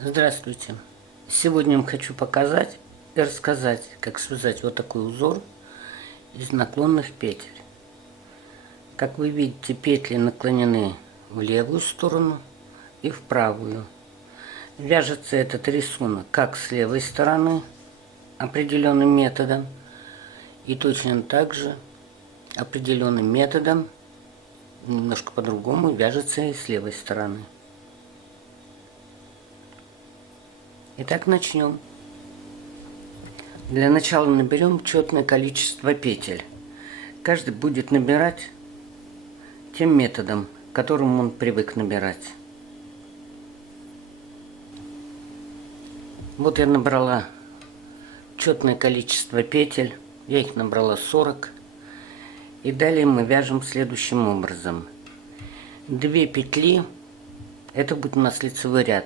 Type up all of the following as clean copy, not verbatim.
Здравствуйте! Сегодня я вам хочу показать и рассказать, как связать вот такой узор из наклонных петель. Как вы видите, петли наклонены в левую сторону и в правую. Вяжется этот рисунок как с левой стороны определенным методом, и точно так же определенным методом, немножко по-другому, вяжется и с левой стороны. Итак, начнем. Для начала наберем четное количество петель. Каждый будет набирать тем методом, которым он привык набирать. Вот я набрала четное количество петель, я их набрала 40. И далее мы вяжем следующим образом. 2 петли, это будет у нас лицевой ряд,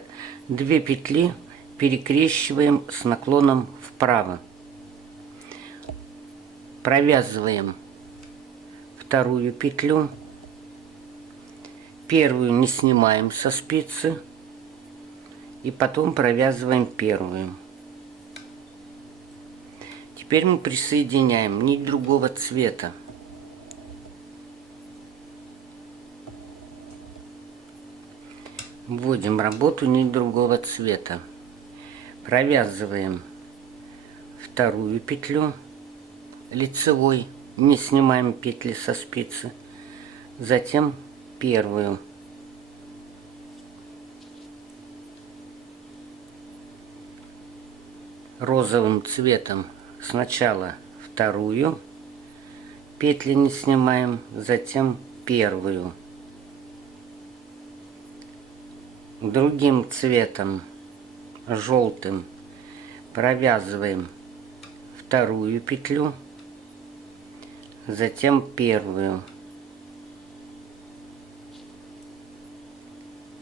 2 петли перекрещиваем с наклоном вправо. Провязываем вторую петлю, первую не снимаем со спицы и потом провязываем первую. Теперь мы присоединяем нить другого цвета. Вводим работу нить другого цвета. Провязываем вторую петлю лицевой, не снимаем петли со спицы, затем первую. Розовым цветом сначала вторую, петли не снимаем, затем первую. Другим цветом, желтым, провязываем вторую петлю, затем первую.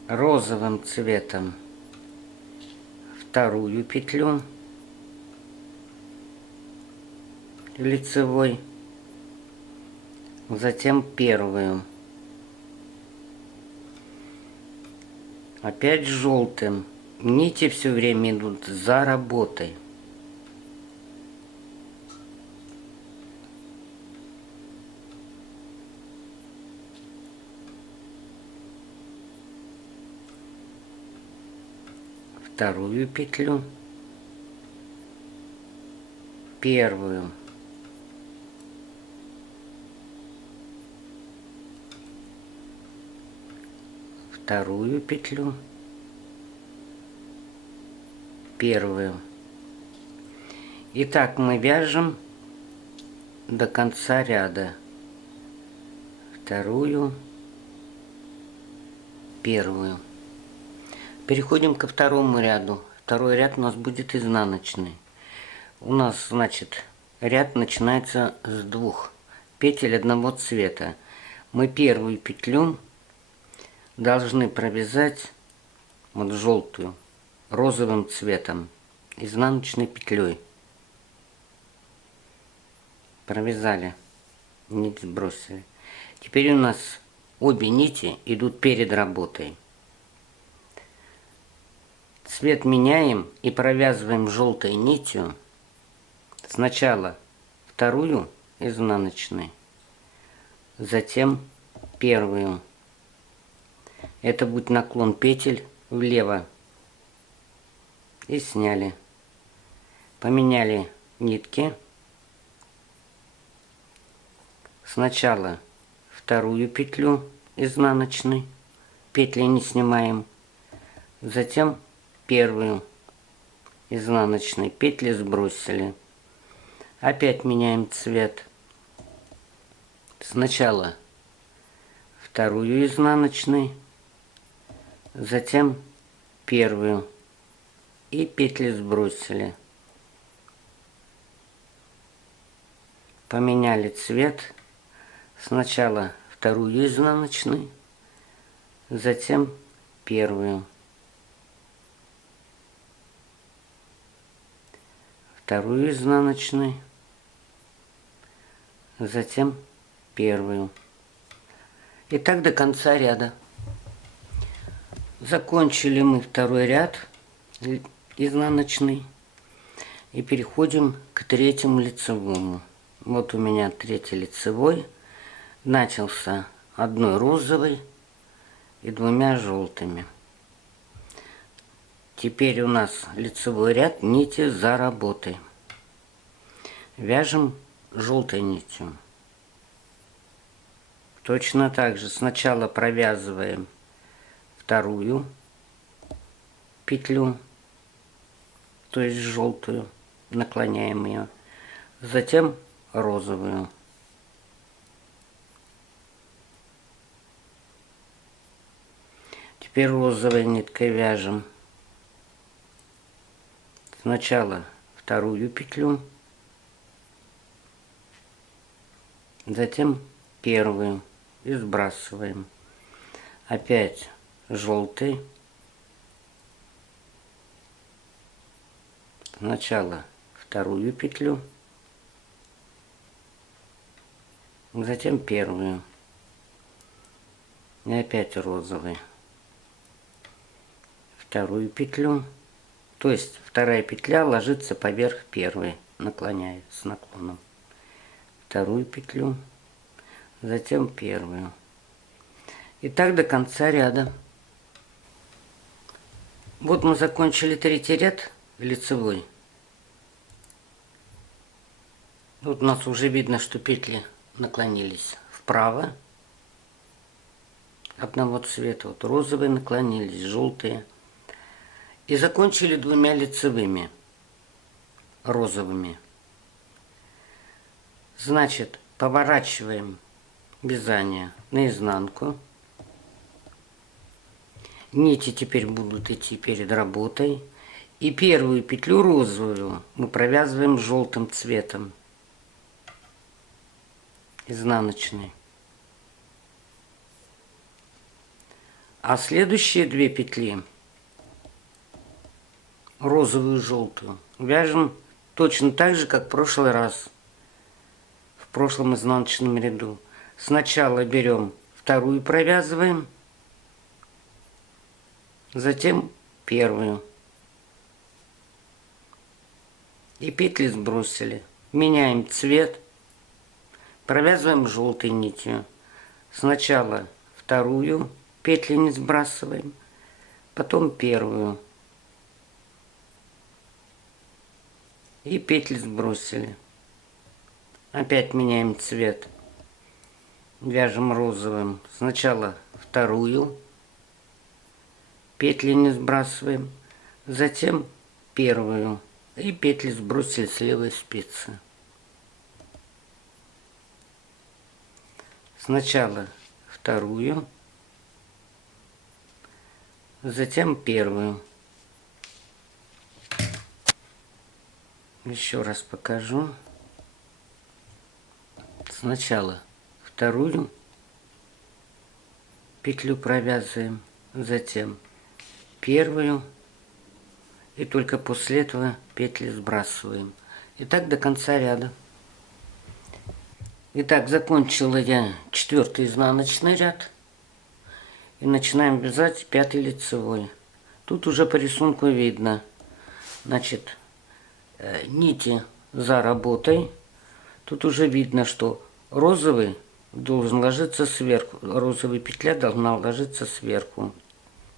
Розовым цветом вторую петлю лицевой, затем первую. Опять желтым. Нити все время идут за работой. Вторую петлю, первую, вторую петлю, первую. И так мы вяжем до конца ряда. Вторую, первую. Переходим ко второму ряду. Второй ряд у нас будет изнаночный. У нас, значит, ряд начинается с 2 петель одного цвета. Мы первую петлю должны провязать вот желтую розовым цветом изнаночной петлей. Провязали, нить сбросили. Теперь у нас обе нити идут перед работой. Цвет меняем и провязываем желтой нитью сначала вторую изнаночной, затем первую. Это будет наклон петель влево. И сняли. Поменяли нитки. Сначала вторую петлю изнаночной, петли не снимаем, затем первую изнаночной, петли сбросили. Опять меняем цвет. Сначала вторую изнаночной, затем первую и петли сбросили. Поменяли цвет. Сначала вторую изнаночной, затем первую. Вторую изнаночной, затем первую. И так до конца ряда. Закончили мы второй ряд. изнаночный. И переходим к третьему лицевому. Вот у меня третий лицевой. Начался одной розовой и двумя желтыми. Теперь у нас лицевой ряд нити за работой. Вяжем желтой нитью. Точно так же сначала провязываем вторую петлю, то есть желтую, наклоняем ее, затем розовую. Теперь розовой ниткой вяжем сначала вторую петлю, затем первую и сбрасываем. Опять желтый. Сначала вторую петлю, затем первую. И опять розовый. Вторую петлю. То есть вторая петля ложится поверх первой, наклоняясь с наклоном. Вторую петлю, затем первую. И так до конца ряда. Вот мы закончили третий ряд лицевой. Тут у нас уже видно, что петли наклонились вправо. Одного цвета. Вот розовые наклонились, желтые. И закончили двумя лицевыми, розовыми. Значит, поворачиваем вязание наизнанку. Нити теперь будут идти перед работой. И первую петлю розовую мы провязываем желтым цветом, изнаночной. А следующие две петли, розовую и желтую, вяжем точно так же, как в прошлый раз, в прошлом изнаночном ряду. Сначала берем вторую, провязываем, затем первую. И петли сбросили. Меняем цвет, провязываем желтой нитью. Сначала вторую, петли не сбрасываем, потом первую. И петли сбросили. Опять меняем цвет. Вяжем розовым. Сначала вторую, петли не сбрасываем, затем первую. И петли сбросили с левой спицы. Сначала вторую, затем первую. Еще раз покажу. Сначала вторую петлю провязываем, затем первую, и только после этого петли сбрасываем. И так до конца ряда. Итак, закончила я 4-й изнаночный ряд. И начинаем вязать 5-й лицевой. Тут уже по рисунку видно, значит, нити за работой. Тут уже видно, что розовый должен ложиться сверху. Розовая петля должна ложиться сверху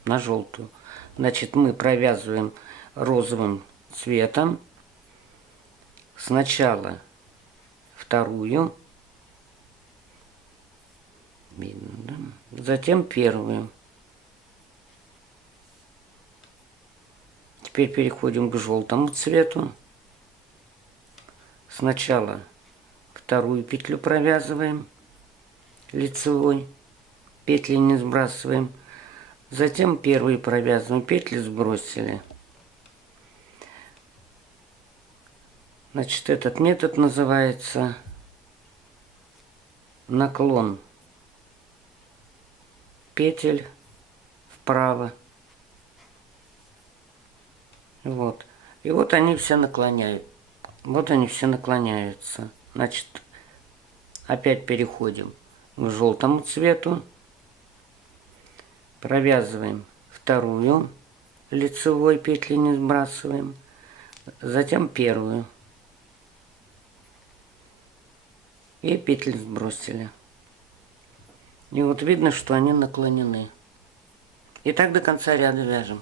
на желтую. Значит, мы провязываем розовым цветом сначала вторую, видно, да? Затем первую. Теперь переходим к желтому цвету. Сначала вторую петлю провязываем лицевой, петли не сбрасываем, затем первую провязываем, петли сбросили. Значит, этот метод называется наклон петель вправо. Вот. И вот они все наклоняют. Вот они все наклоняются. Значит, опять переходим к желтому цвету. Провязываем вторую лицевой петли не сбрасываем, затем первую. И петли сбросили. И вот видно, что они наклонены. И так до конца ряда вяжем.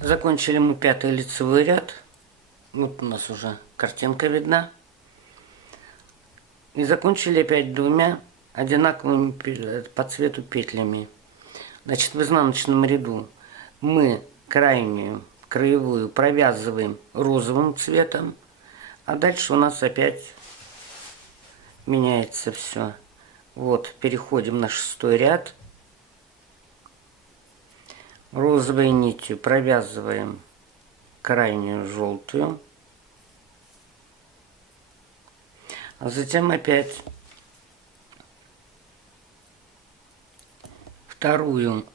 Закончили мы 5-й лицевой ряд. Вот у нас уже картинка видна. И закончили опять 2 одинаковыми по цвету петлями. Значит, в изнаночном ряду мы крайнюю, краевую провязываем розовым цветом, а дальше у нас опять меняется все. Вот, переходим на 6-й ряд. Розовой нитью провязываем крайнюю желтую. А затем опять вторую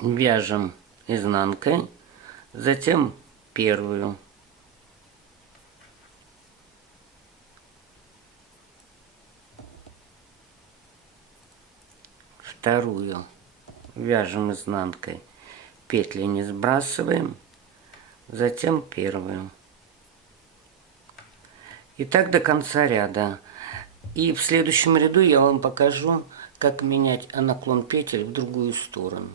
вяжем изнанкой, затем первую. Вторую вяжем изнанкой, петли не сбрасываем, затем первую. И так до конца ряда. И в следующем ряду я вам покажу, как менять наклон петель в другую сторону.